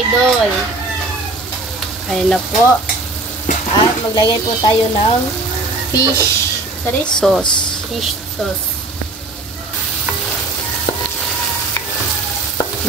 idol. Ayan na po. At maglagay po tayo ng fish sauce. Fish sauce.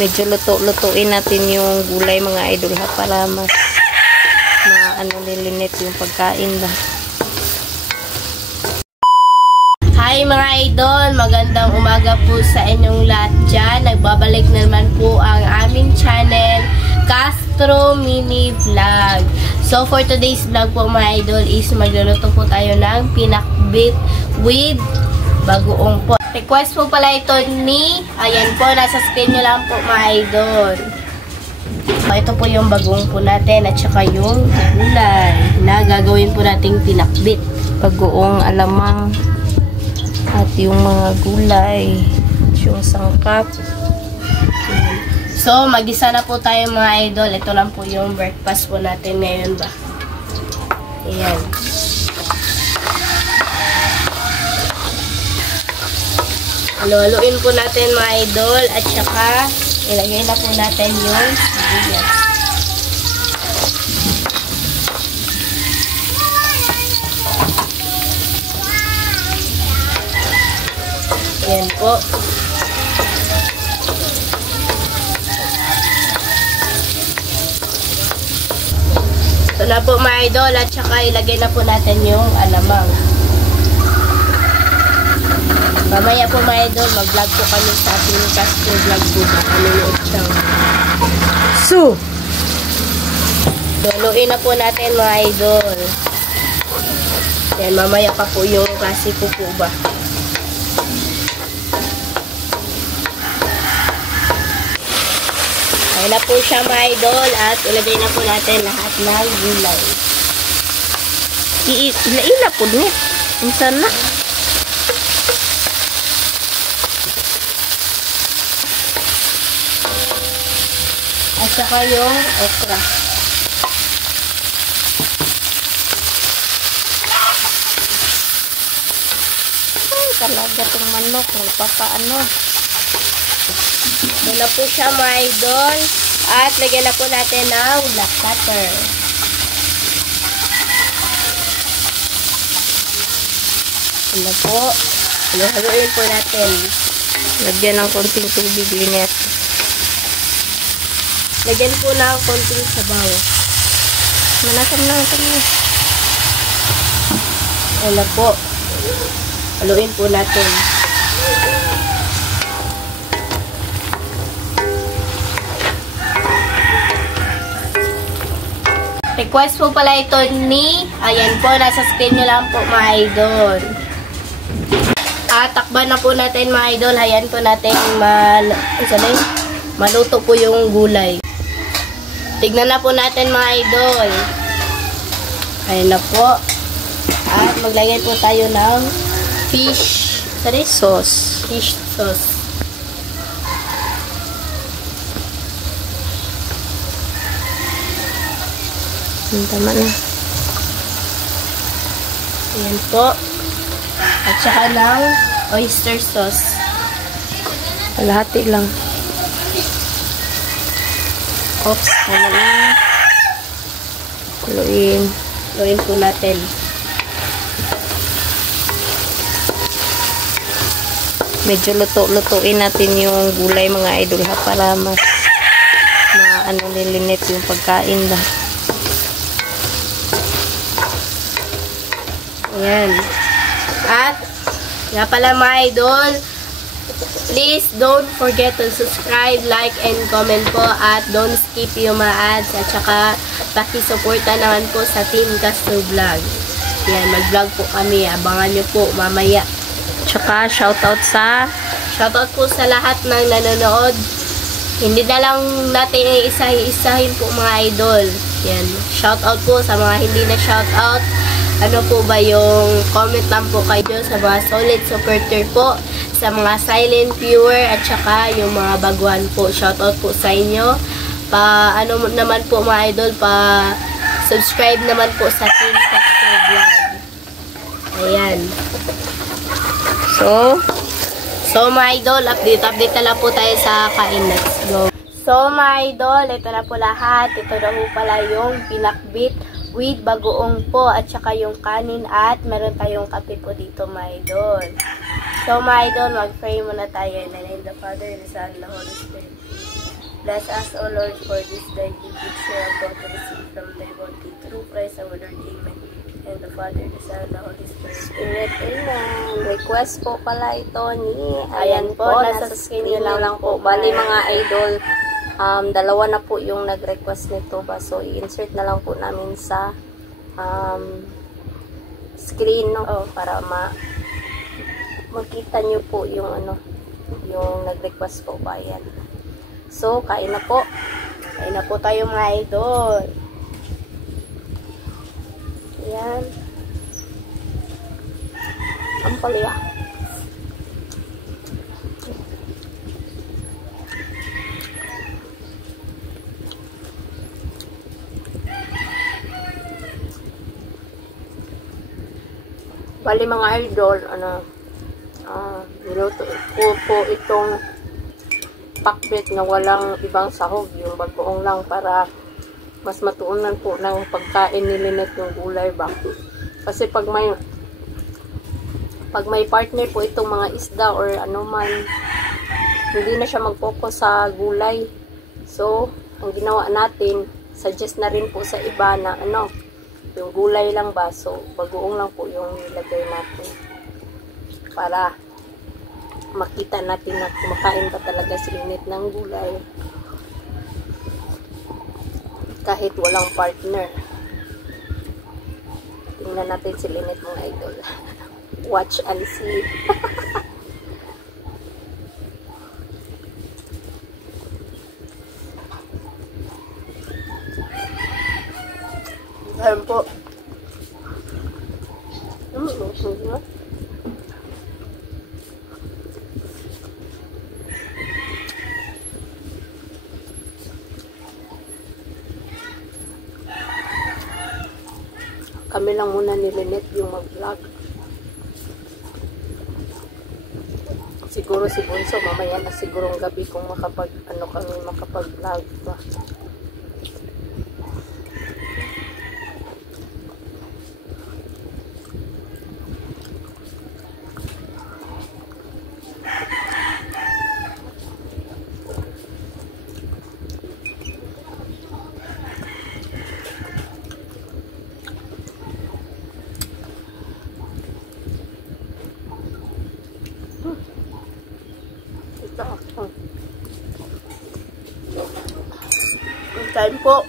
Medyo lutuin natin yung gulay mga idol ha, para mas lilinit yung pagkain ba. Hi mga idol, magandang umaga po sa inyong lahat dyan. Nagbabalik naman po ang aming channel, Castro Mini Vlog. So for today's vlog po mga idol is magluluto po tayo ng pinakbit with bagoong po. Request po pala ito ni, ayan po, nasa screen nyo lang po mga idol. Ito po yung bagoong po natin at saka yung gulay na gagawin po nating pinakbit. Bagoong alamang at yung mga gulay, yung sangkap. So magisa na po tayo mga idol. Ito lang po yung breakfast po natin ngayon ba. Ayan. Halo-haloin po natin mga idol at saka ilagay na po natin yung sibuyas. Ayan po. Ito na po mga idol at saka ilagay na po natin yung alamang. Mamaya po mga idol, mag-vlog po kami sa ating Castro Vlog po na kanunood siyang. So, haluin na po natin mga idol. Yan, mamaya pa po yung klase po ba. Ayan na po siya mga idol at ilagay na po natin lahat ng gulay. ilaila po niya. Insan na. At saka yung okra. Ay, talaga itong manok. Magpapaano. Ito na po siya mga idol. At lagyan na po natin ng black pepper. Ito na po. Haluin po natin. Lagyan ng konting tubig, Linet. Lagyan po ng konting sabaw. Manasam na kami. Ito na po. Haluin po natin. Request po pala ito ni, ayan po, nasa screen nyo lang po mga idol. At takban na po natin mga idol. Ayan po natin maluto po yung gulay. Tignan na po natin mga idol. Ayan na po. At maglagay po tayo ng fish sauce. Fish sauce. Tama na. Ayan po. At saka ng oyster sauce. Kalahati lang. Oops, tama na. Haluin po natin. Medyo lutuin natin yung gulay mga idol ha, para mas lilinit yung pagkain ba. Ayan. At, nga pala mga idol, please don't forget to subscribe, like, and comment po. At don't skip yung mga ads. At saka, pakisuporta naman po sa Team Castro Vlog. Yan, mag-vlog po kami. Abangan nyo po mamaya. Tsaka, shoutout po sa lahat ng nanonood. Hindi na lang natin isahin po mga idol. Yan, shoutout po sa mga hindi na shoutout. Ano po ba yung comment lang po kayo sa mga solid supporter po, sa mga silent viewer, at saka yung mga baguhan po. Shoutout po sa inyo. Ano naman po mga idol, subscribe naman po sa Team Castro Vlog. Ayan. So mga idol, update na lang po tayo sa kain. Let's go. So mga idol, ito na po lahat. Ito na po pala yung pinakbit with bagoong po at saka yung kanin at meron tayong kape po dito mga idol. So my idol, mag-pray muna tayo in the name of the Father, the Son, and the Holy Spirit. Bless us, O Lord, for this day we give share of God to receive from thy bounty through Christ our Lord. Amen. And the Father, the Son, and the Holy Spirit. Amen. Request po pala ito ni, Ayan po, nasa screen nyo lang po. Bali mga idol, dalawa na po yung nag-request nito ba. So, i-insert na lang po namin sa screen, no? Para makita nyo po yung yung nag-request po ba. Ayan. So, kain na po. Kain na po tayo mga idol. Ayan. Ang palaya. Bali mga idol, niluto ko po itong pakbet na walang ibang sahog, yung bagoong lang para mas matuunan po ng pagkain ni Lynette yung gulay ba. Kasi pag may partner po itong mga isda or ano man, hindi na siya mag-focus sa gulay. So, ang ginawa natin, suggest na rin po sa iba na yung gulay lang ba. So, bagoong lang po yung nilagay natin. Para makita natin na kumakain ba talaga si Lynette ng gulay. Kahit walang partner. Tingnan natin si Lynette mga idol. Watch and see. Ayan po. Kami lang muna ni Lynette yung mag-vlog. Siguro si Bunso mamaya na siguro ang gabi kung kami makapag-vlog ba. Kain po.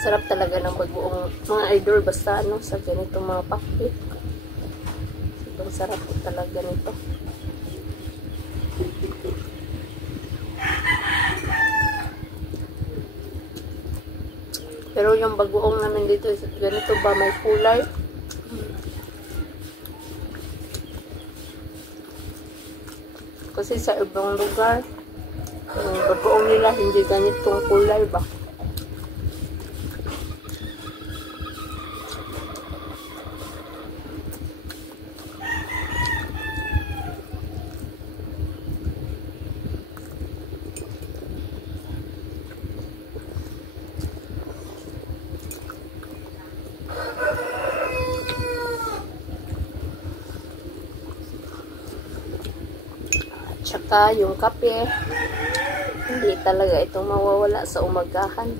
Sarap talaga ng bagoong mga idol basta sa ganitong mga pakbet. Sobrang sarap po talaga nito. Pero yung bagoong namin dito, ganito ba may kulay? Kasi sa ibang lugar, yung bagoong nila hindi ganitong kulay ba. Tsaka yung kape, hindi talaga ito mawawala sa umagahan.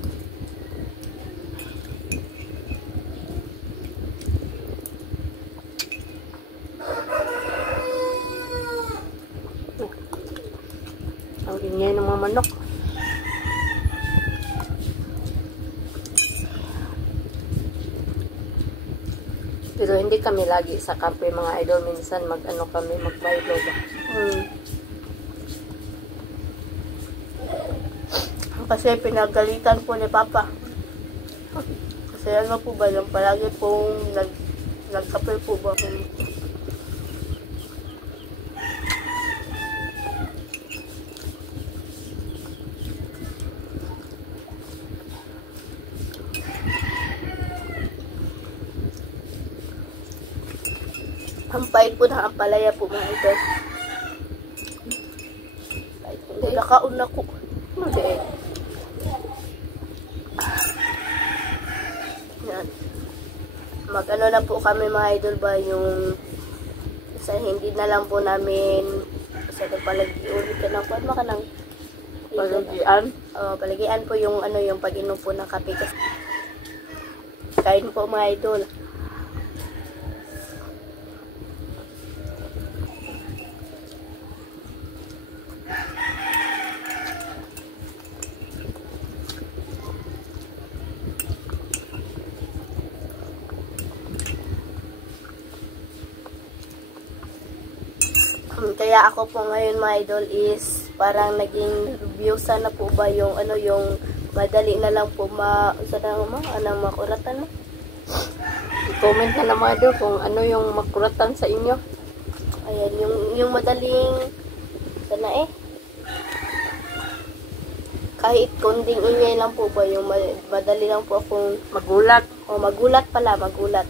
Ang ingay ng mga manok. Pero hindi kami lagi sa kape mga idol. Minsan kami magbaylo ba. Kasi pinagalitan po ni Papa. Kasi po ba yung palagi pong nagkape po ba kung ang pait po ng ampalaya po mga idol. Kakaon na ko. Okay. Yan. Mag-ano na po kami mga idol ba yung sa hindi na lang po namin sa palagiulit ka ng kwan maka ng Palagian? Palagian po yung ano yung pag-inom po ng kape. Kain po mga idol. Kaya ako po ngayon mga idol is parang naging reviewsa na po ba yung ano yung madali na lang po makuratan mo. I-comment na lang mga idol kung ano yung makuratan sa inyo. Ayan, yung madaling sana kahit kunding ingay lang po ba yung madali lang po akong Magulat. magulat pala, magulat.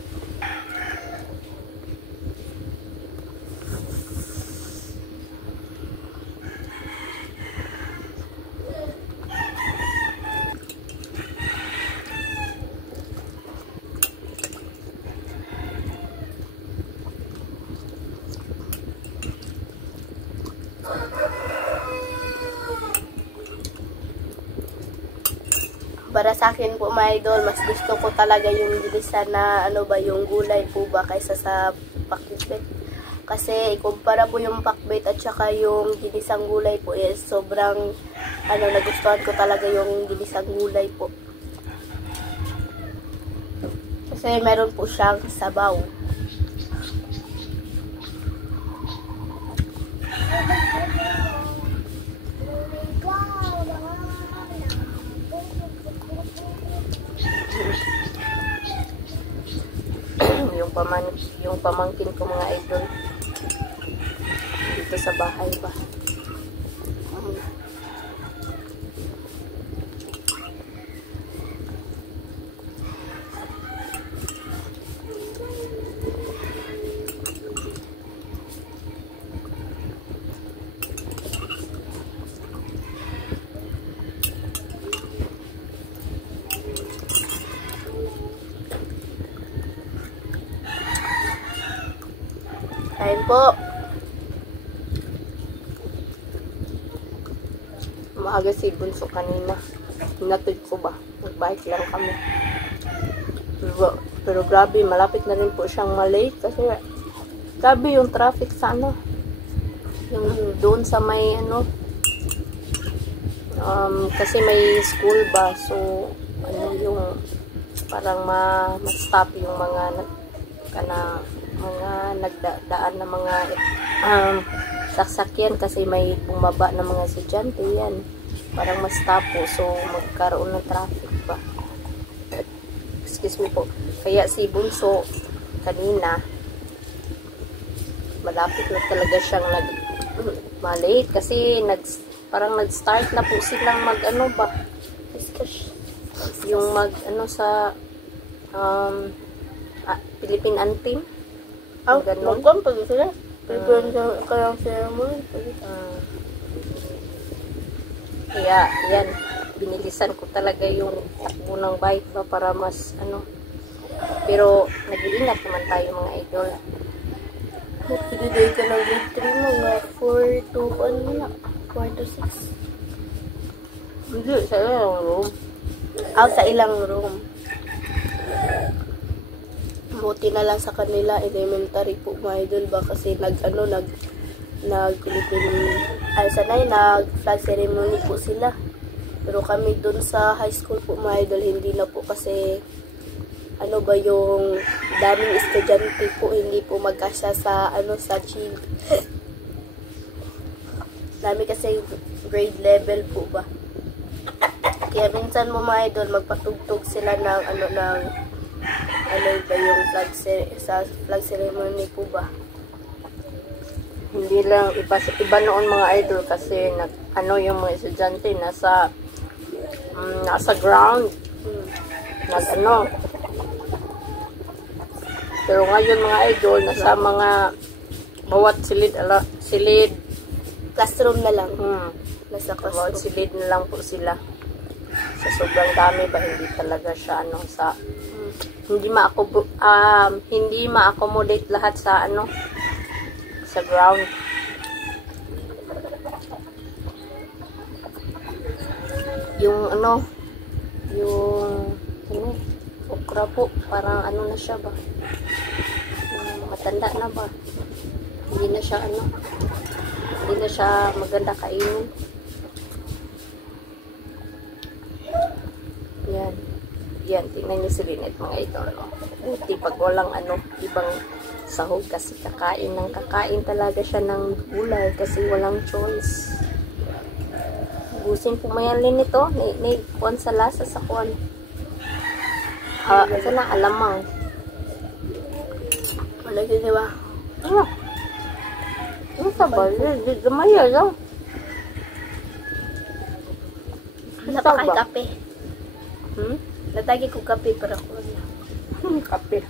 Para sa akin po mga idol, mas gusto ko talaga yung ginisa na ano ba yung gulay po ba kaysa sa pakbet. Kasi ikumpara po yung pakbet at saka yung ginisang gulay po is sobrang ano nagustuhan ko talaga yung ginisang gulay po. Kasi meron po siyang sabaw. yung pamangkin ko mga idol dito sa bahay ba. Kain po. Maaga si Bunso kanina. Hinatid ko ba? Nagbike lang kami. Pero grabe, malapit na rin po siyang malate kasi grabe yung traffic sa ano. Yung doon sa may ano. Kasi may school ba. So, ano yung parang ma-stop yung mga nagdaan na mga sasakyan kasi may bumaba na mga estudyante yan. Parang ma-stop po. So, magkaroon ng traffic ba. Excuse me po. Kaya si Bunso kanina malapit na talaga siyang malate kasi parang nag-start na po silang mag-ano ba. Yung mag-ano sa Philippine Anthem. Magkwan pag sila. Prepare kayang ceremony. Kaya, yan. Binilisan ko talaga yung takbo ng bike ba para mas, ano. Pero, nag-iingat naman tayo mga idol. Magpididay ka ng grade 3 mo. 4 to 1 na. 4 to 6. Hindi, sa ilang room. Sa ilang room. Buti na lang sa kanila elementary po mga idol ba kasi nag flag ceremony po sila. Pero kami dun sa high school po mga idol hindi na po kasi ano ba yung daming estudyante po hindi po magkasya sa sa gym. Dami kasi grade level po ba. Kaya minsan mo mga idol magpatugtog sila ng ano ba yung flag ceremony po ba? Hindi lang iba noon mga idol kasi yung mga estudyante nasa ground. Pero ngayon mga idol nasa mga bawat silid classroom na lang. Nasa About Costco. silid na lang po sila. Sa sobrang dami ba, hindi talaga siya sa hindi ma-accommodate lahat sa sa ground. Yung okra po, parang na siya ba? Matanda na ba? Hindi na siya maganda kainin. Yan, tingnan niyo si Lynette mga idol. Buti pag walang ibang sahog kasi kakain talaga siya ng gulay kasi walang choice. Busin po mayan Lynette to. Kuwan sa lasa sa kuwan. Sana alamang. Wala din, diba? Ano sa ba? Gamaya lang. Wala pa kay kape. Hmm? Natagi ko kape para ko. Kape.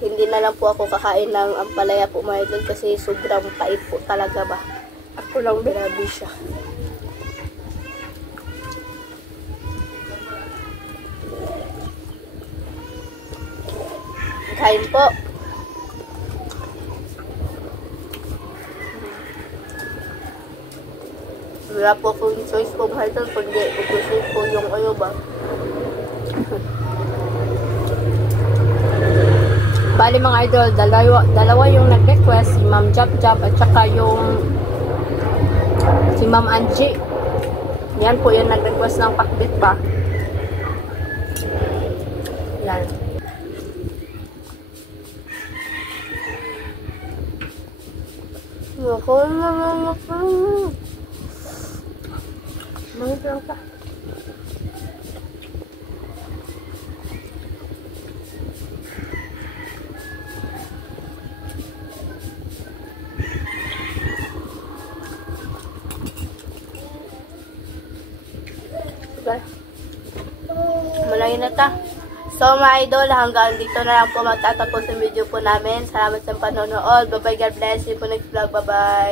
Hindi na lang po ako kakain ng ampalaya po mga idol kasi sobrang pait po talaga ba. Ako lang Grabe siya. Kain po. Wala po akong choice po mga idol kundi ubusin po yung ba. Bali mga idol, dalawa yung nag-request, si Ma'am Jab Jab at saka si Ma'am Angie. Yan po yung nag-request ng pakbit ba. Yan. Mangit lang ka. Malayo na ta. So mga idol, hanggang dito na lang po magtatapos ang video po namin. Salamat sa panonood. Bye bye, God bless you po next vlog. Bye bye.